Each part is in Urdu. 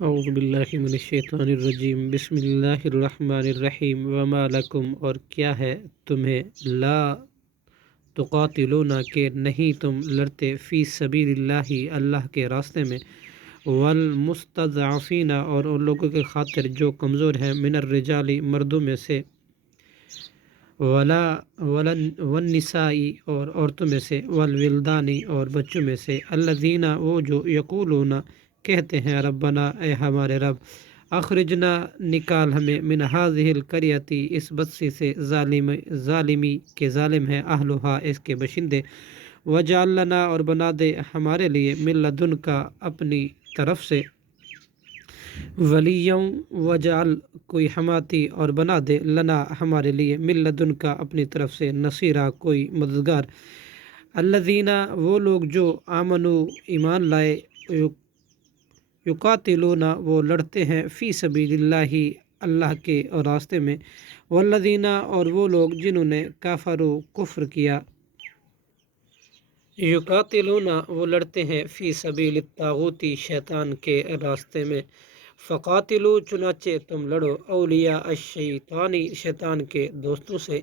اعوذ باللہ من الشیطان الرجیم، بسم اللہ الرحمن الرحیم۔ وما لکم، اور کیا ہے تمہیں، لا تقاتلون، کہ نہیں تم لڑتے، فی سبیل اللہ، اللہ کے راستے میں، والمستضعفین، اور ان لوگوں کے خاطر جو کمزور ہیں، من الرجال، مردوں میں سے، والنساء، اور عورتوں میں سے، والولدان، اور بچوں میں سے، الذین، وہ جو، یقولون، کہتے ہیں، ربنا، اے ہمارے رب، اخرجنا، نکال ہمیں، من ہذہ القریۃ، اس بستی سے، ظالمی، کے ظالم ہے، اہلھا، اس کے باشندے، وجعل لنا، اور بنا دے ہمارے لیے، من لدنک، اپنی طرف سے، ولیوں، وجعل، کوئی حماتی، اور بنا دے، لنا، ہمارے لیے، من لدنک، اپنی طرف سے، نصیرا، کوئی مددگار، الذین، وہ لوگ جو، آمنو، ایمان لائے، یقاتلون، وہ لڑتے ہیں، فی سبیل اللہ، اللہ کے راستے میں، والذین، اور وہ لوگ جنہوں نے، کفروا، کفر کیا، یقاتلون، وہ لڑتے ہیں، فی سبیل الطاغوت، شیطان کے راستے میں، فقاتلوا، چنانچہ تم لڑو، اولیاء الشیطان، شیطان کے دوستوں سے،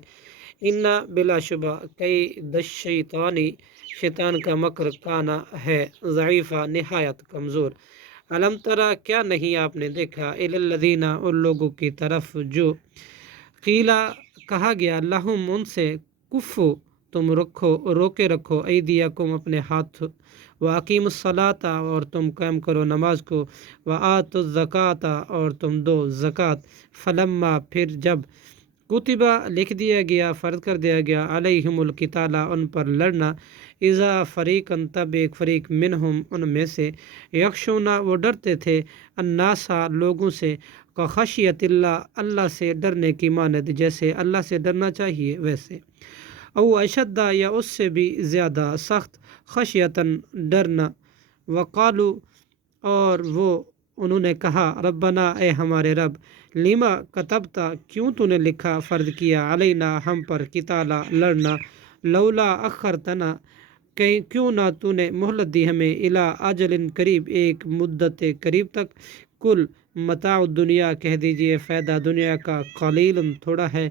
ان، بلا شبہ، کید الشیطان، شیطان کا مکر، کانا، ہے، ضعیفہ، نہایت کمزور، علم ترا، کیا نہیں آپ نے دیکھا، الی الذین، ان لوگوں کی طرف جو، قیلا، کہا گیا، لہم، ان سے، کفو، تم رکھو، روکے رکھو، ایدیکم، اپنے ہاتھ، واقیموا الصلاۃ، اور تم قائم کرو نماز کو، وآتوا الزکوٰۃ، اور تم دو زکوٰۃ، فلما، پھر جب، کتبہ، لکھ دیا گیا، فرض کر دیا گیا، علیہم القتال، ان پر لڑنا، اذا فریقاً، تب ایک فریق، منہم، ان میں سے، یخشون، وہ ڈرتے تھے، الناس، لوگوں سے، کخشیت اللہ، اللہ سے ڈرنے کی مانند، جیسے اللہ سے ڈرنا چاہیے ویسے، او اشد، یا اس سے بھی زیادہ سخت، خشیتاً، ڈرنا، وقالو، اور وہ، انہوں نے کہا، ربنا، اے ہمارے رب، لما کتبتا، کیوں تو نے لکھا، فرض کیا، علینا، ہم پر، قتالا، لڑنا، لولا اخرتنا، کیوں نہ تو نے مہلت دی ہمیں، الی اجل قریب، ایک مدت قریب تک، کل متاع الدنیا، کہہ دیجئے فائدہ دنیا کا، قلیل، تھوڑا ہے،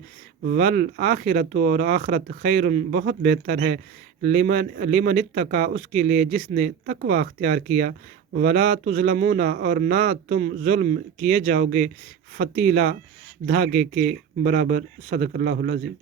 والآخرۃ، اور آخرت، خیر، بہت بہتر ہے، لمن اتقی، اس کے لیے جس نے تقوی اختیار کیا، ولا تظلمون، اور نہ تم ظلم کیے جاؤ گے، فتیلا، دھاگے کے برابر، صدق اللہ العظیم۔